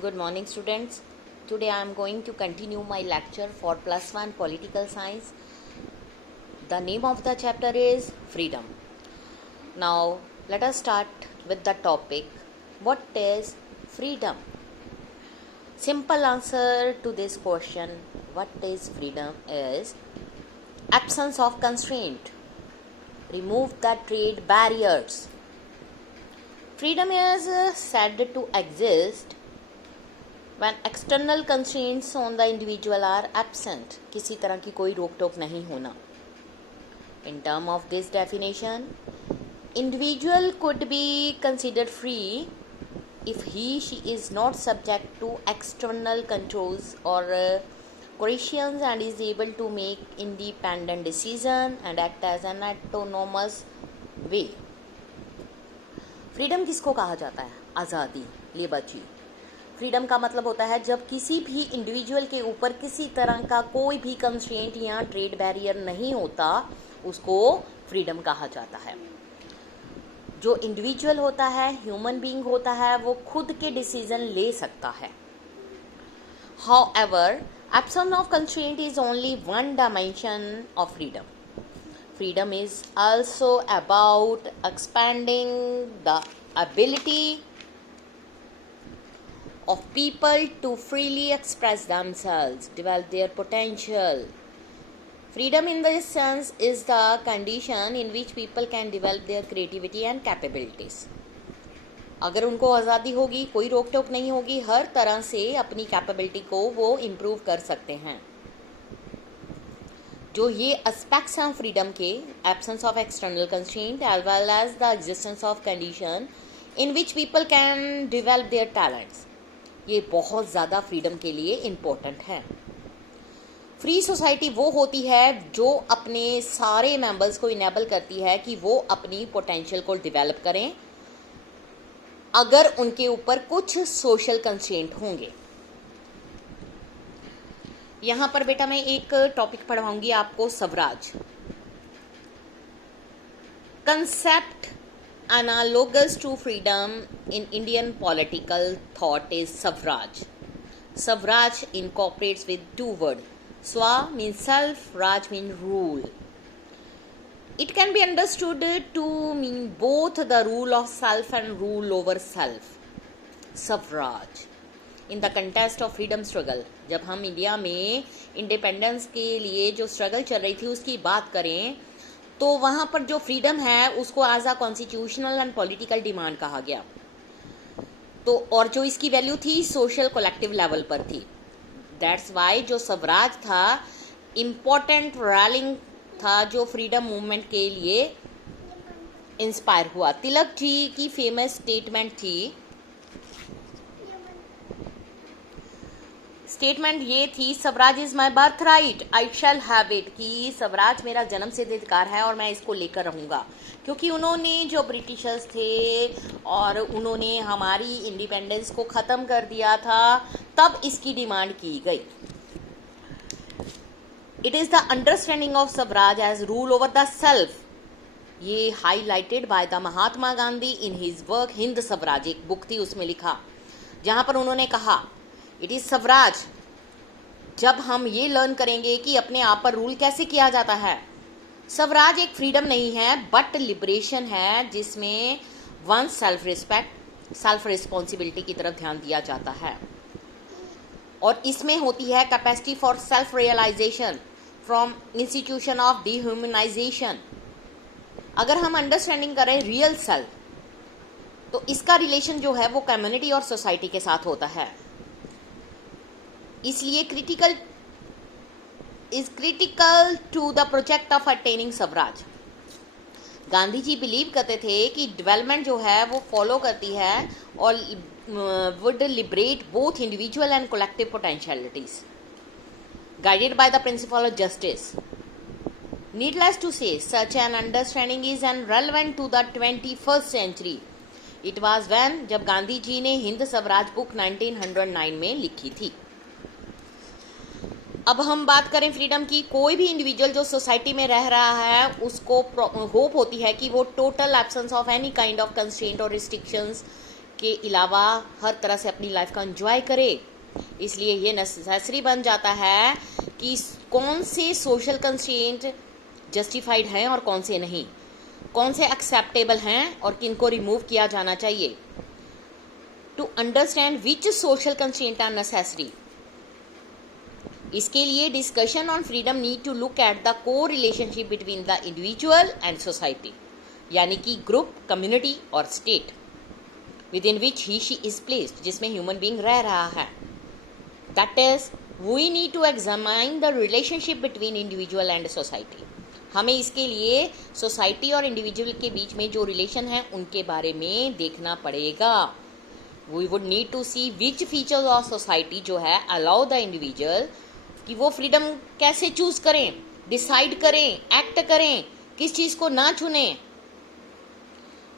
Good morning, students. Today I am going to continue my lecture for plus 1 political science. The name of the chapter is freedom. Now let us start with the topic. What is freedom? Simple answer to this question, what is freedom, is absence of constraint. Remove the trade barriers. Freedom is said to exist when external constraints on the individual are absent. किसी तरह की कोई रोक टोक नहीं होना. In term of this definition, individual could be considered free if she is not subject to external controls or coercions and is able to make independent decision and act as an autonomous way. Freedom किसको कहा जाता है? आज़ादी, liberty. Freedom का मतलब होता है जब किसी भी इंडिविजुअल के ऊपर किसी तरह का कोई भी कंस्ट्रेंट या ट्रेड बैरियर नहीं होता, उसको फ्रीडम कहा जाता है. जो इंडिविजुअल होता है, ह्यूमन बीइंग होता है, वो खुद के डिसीजन ले सकता है. However, absence of constraint is only one dimension of freedom. Freedom is also about expanding the ability of people to freely express themselves, develop their potential. Freedom in this sense is the condition in which people can develop their creativity and capabilities. अगर उनको आज़ादी होगी, कोई रोक टोक नहीं होगी, हर तरह से अपनी कैपेबिलिटी को वो इम्प्रूव कर सकते हैं. जो ये एस्पेक्ट्स हैं फ्रीडम के, absence of external constraint as well as the existence of condition in which people can develop their talents, ये बहुत ज़्यादा फ्रीडम के लिए इम्पोर्टेंट है. फ्री सोसाइटी वो होती है जो अपने सारे मेंबर्स को इनेबल करती है कि वो अपनी पोटेंशियल को डेवलप करें अगर उनके ऊपर कुछ सोशल कंस्ट्रेंट होंगे. यहाँ पर बेटा मैं एक टॉपिक पढ़वाऊंगी आपको, Swaraj. Concept analogous to freedom in Indian political thought is Swaraj. Swaraj incorporates with two words. Swa means self, Raj means rule. It can be understood to mean both the rule of self and rule over self. Swaraj. In the contest of freedom struggle, जब हम India में independence के लिए जो struggle चल रही थी उसकी बात करें तो वहाँ पर जो फ्रीडम है उसको as a constitutional and political demand कहा गया. तो और जो इसकी वैल्यू थी सोशल कलेक्टिव लेवल पर थी. दैट्स वाई जो स्वराज था इम्पोर्टेंट रैलिंग था जो फ्रीडम मूवमेंट के लिए इंस्पायर हुआ. तिलक जी की फेमस स्टेटमेंट थी, स्टेटमेंट ये थी, Swaraj is my birth right, I shall have it, कि स्वराज मेरा जन्म सिद्ध अधिकार है और मैं इसको लेकर रहूँगा. क्योंकि उन्होंने जो ब्रिटिशर्स थे और उन्होंने हमारी इंडिपेंडेंस को ख़त्म कर दिया था, तब इसकी डिमांड की गई. It is the understanding of Swaraj as rule over the self. ये highlighted by the Mahatma Gandhi in his work Hind Swaraj, एक बुक थी उसमें लिखा, जहाँ पर उन्होंने कहा इट इज स्वराज. जब हम ये लर्न करेंगे कि अपने आप पर रूल कैसे किया जाता है. स्वराज एक फ्रीडम नहीं है बट लिबरेशन है, जिसमें one self respect, self responsibility की तरफ ध्यान दिया जाता है. और इसमें होती है capacity for self realisation from institution of dehumanisation. अगर हम अंडरस्टैंडिंग करें रियल सेल्फ, तो इसका रिलेशन जो है वो कम्युनिटी और सोसाइटी के साथ होता है. इसलिए critical to the project of attaining Swaraj. Gandhi ji believe करते थे कि डेवलपमेंट जो है वो फॉलो करती है और would liberate both individual and collective potentialities guided by the principle of justice. Needless to say such an understanding is an relevant to the 21st century. It was when, जब गांधी जी ने Hind Swaraj book 1909 में लिखी थी. अब हम बात करें फ्रीडम की, कोई भी इंडिविजुअल जो सोसाइटी में रह रहा है उसको होप होती है कि वो total absence of any kind of constraint और रिस्ट्रिक्शंस के अलावा हर तरह से अपनी लाइफ का एंजॉय करे। इसलिए ये नेसेसरी बन जाता है कि कौन से सोशल कंस्ट्रेंट जस्टिफाइड हैं और कौन से नहीं, कौन से एक्सेप्टेबल हैं और किन को रिमूव किया जाना चाहिए। To understand which social constraint are necessary, इसके लिए discussion on freedom need to look at the को relationship between the individual and society, यानी कि ग्रुप, कम्युनिटी और state within which he she is placed, जिसमें human being रह रहा है। That is we need to examine the relationship between individual and society. हमें इसके लिए सोसाइटी और इंडिविजुअल के बीच में जो रिलेशन है उनके बारे में देखना पड़ेगा। We would need to see which features of society जो है अलाउ द इंडिविजुअल कि वो फ्रीडम कैसे चूज करें, डिसाइड करें, एक्ट करें, किस चीज को ना चुनें।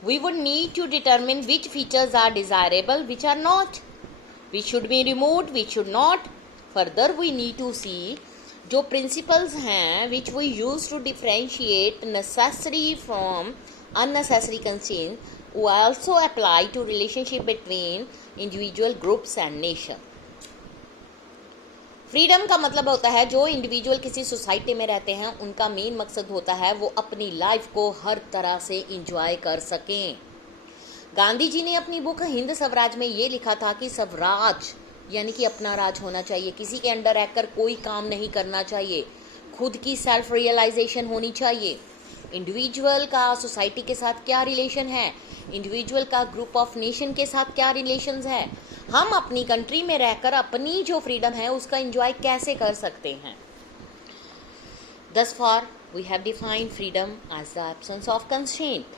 We would need to determine which features are desirable, which are not, which should be removed, which should not. Further, we need to see जो principles हैं which we use to differentiate necessary from unnecessary constraints will also apply to relationship between individual groups and nation. Freedom का मतलब होता है जो individual किसी society में रहते हैं उनका मेन मकसद होता है वो अपनी लाइफ को हर तरह से इंजॉय कर सकें। गांधी जी ने अपनी बुक हिंद स्वराज में ये लिखा था कि स्वराज यानी कि अपना राज होना चाहिए, किसी के अंडर रहकर कोई काम नहीं करना चाहिए, खुद की सेल्फ रियलाइजेशन होनी चाहिए। इंडिविजुअल का सोसाइटी के साथ क्या रिलेशन है, इंडिविजुअल का ग्रुप ऑफ नेशन के साथ क्या रिलेशंस है, हम अपनी कंट्री में रहकर अपनी जो फ्रीडम है उसका एंजॉय कैसे कर सकते हैं। Thus far, we have defined freedom as the absence of constraint.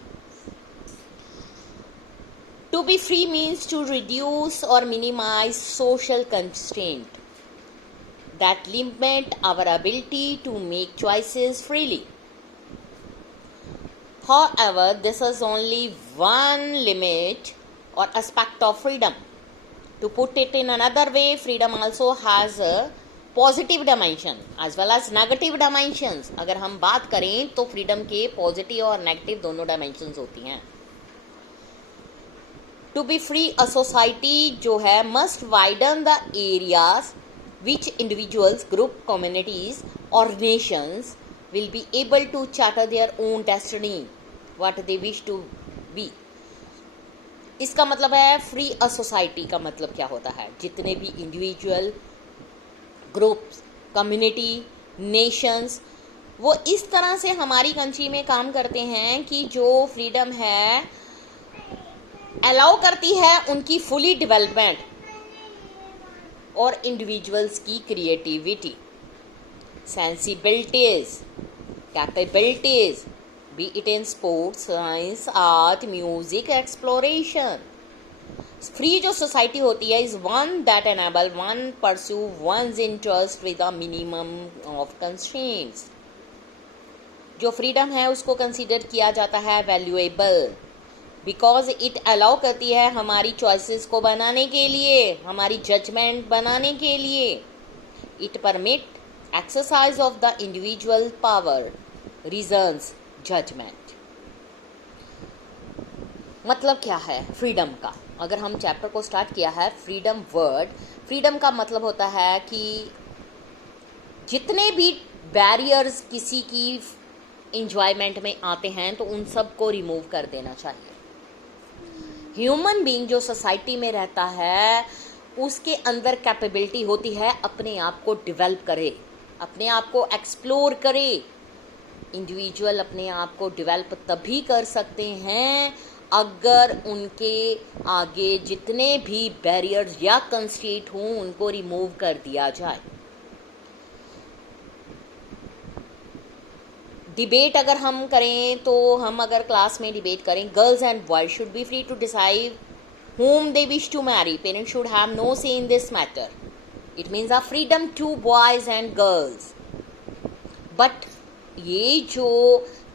To be free means to reduce or minimize social constraint that limit our ability to make choices freely. However, this is only one limit or aspect of freedom. To put it in another way, freedom also has a positive dimension as well as negative dimensions. अगर हम बात करें तो freedom के positive और negative दोनों dimensions होती हैं। To be free, a society जो है must widen the areas which individuals, group, communities or nations will be able to charter their own destiny, what they wish to be. इसका मतलब है free a society का मतलब क्या होता है, जितने भी इंडिविजुअल, ग्रुप्स, कम्युनिटी, नेशंस वो इस तरह से हमारी कंट्री में काम करते हैं कि जो फ्रीडम है अलाउ करती है उनकी फुली डेवलपमेंट और इंडिविजुअल्स की creativity, sensibilities, capabilities, be it in sports, science, art, music, exploration. Free जो सोसाइटी होती है is one that enable one pursue one's interest with a minimum of constraints. जो फ्रीडम है उसको कंसीडर किया जाता है वैल्यूएबल बिकॉज इट अलाउ करती है हमारी चॉइसेस को बनाने के लिए, हमारी जजमेंट बनाने के लिए। It permit exercise of the individual power, reasons, judgement. मतलब क्या है फ्रीडम का? अगर हम चैप्टर को स्टार्ट किया है फ्रीडम वर्ड, फ्रीडम का मतलब होता है कि जितने भी बैरियर्स किसी की इंजॉयमेंट में आते हैं तो उन सब को रिमूव कर देना चाहिए। ह्यूमन बीइंग जो सोसाइटी में रहता है उसके अंदर कैपेबिलिटी होती है अपने आप को डेवलप करे, अपने आप को एक्सप्लोर करे। इंडिविजुअल अपने आप को डेवलप तभी कर सकते हैं अगर उनके आगे जितने भी बैरियर्स या कंस्ट्रेंट हों उनको रिमूव कर दिया जाए। डिबेट अगर हम करें तो हम अगर क्लास में डिबेट करें, girls and boys should be free to decide whom they wish to marry. Parents should have no say in this matter. It means a freedom to boys and girls. But ये जो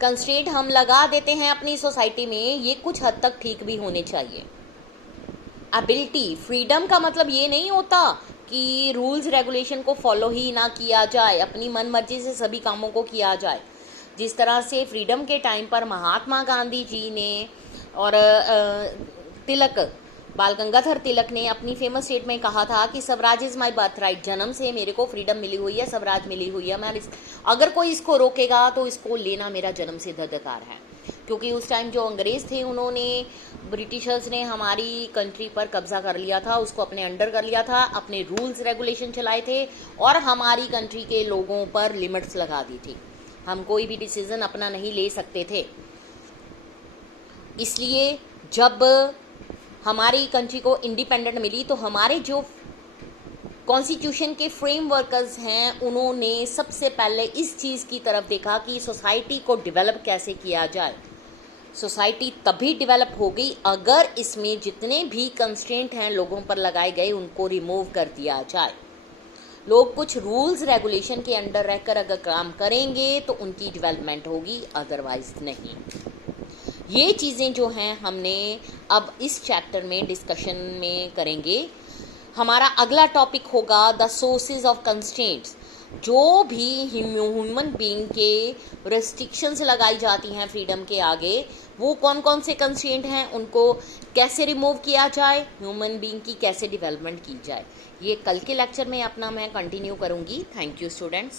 constraint हम लगा देते हैं अपनी society में ये कुछ हद तक ठीक भी होने चाहिए। एबिलिटी, फ्रीडम का मतलब ये नहीं होता कि रूल्स रेगुलेशन को फॉलो ही ना किया जाए, अपनी मन मर्जी से सभी कामों को किया जाए। जिस तरह से फ्रीडम के टाइम पर महात्मा गांधी जी ने और तिलक बाल गंगाधर तिलक ने अपनी फेमस स्टेट में कहा था कि Swaraj is my birth right, जन्म से मेरे को फ्रीडम मिली हुई है, स्वराज मिली हुई है, मैं अगर कोई इसको रोकेगा तो इसको लेना मेरा जन्म सिद्ध अधिकार है। क्योंकि उस टाइम जो अंग्रेज थे उन्होंने, ब्रिटिशर्स ने हमारी कंट्री पर कब्जा कर लिया था, उसको अपने अंडर कर लिया था, अपने रूल्स रेगुलेशन चलाए थे और हमारी कंट्री के लोगों पर लिमिट्स लगा दी थी। हम कोई भी डिसीजन अपना नहीं ले सकते थे। इसलिए जब हमारी कंट्री को इंडिपेंडेंट मिली तो हमारे जो कॉन्स्टिट्यूशन के फ्रेमवर्कर्स हैं उन्होंने सबसे पहले इस चीज़ की तरफ देखा कि सोसाइटी को डेवलप कैसे किया जाए। सोसाइटी तभी डेवलप होगी अगर इसमें जितने भी कंस्ट्रेंट हैं लोगों पर लगाए गए उनको रिमूव कर दिया जाए। लोग कुछ रूल्स रेगुलेशन के अंडर रहकर अगर काम करेंगे तो उनकी डेवलपमेंट होगी, अदरवाइज नहीं। ये चीज़ें जो हैं हमने अब इस चैप्टर में डिस्कशन में करेंगे। हमारा अगला टॉपिक होगा द सोर्सेज ऑफ कंस्ट्रेंट्स। जो भी ह्यूमन बीइंग के रेस्ट्रिक्शंस लगाई जाती हैं फ्रीडम के आगे, वो कौन कौन से कंस्ट्रेंट हैं, उनको कैसे रिमूव किया जाए, ह्यूमन बीइंग की कैसे डेवलपमेंट की जाए, ये कल के लेक्चर में अपना मैं कंटिन्यू करूँगी। Thank you students.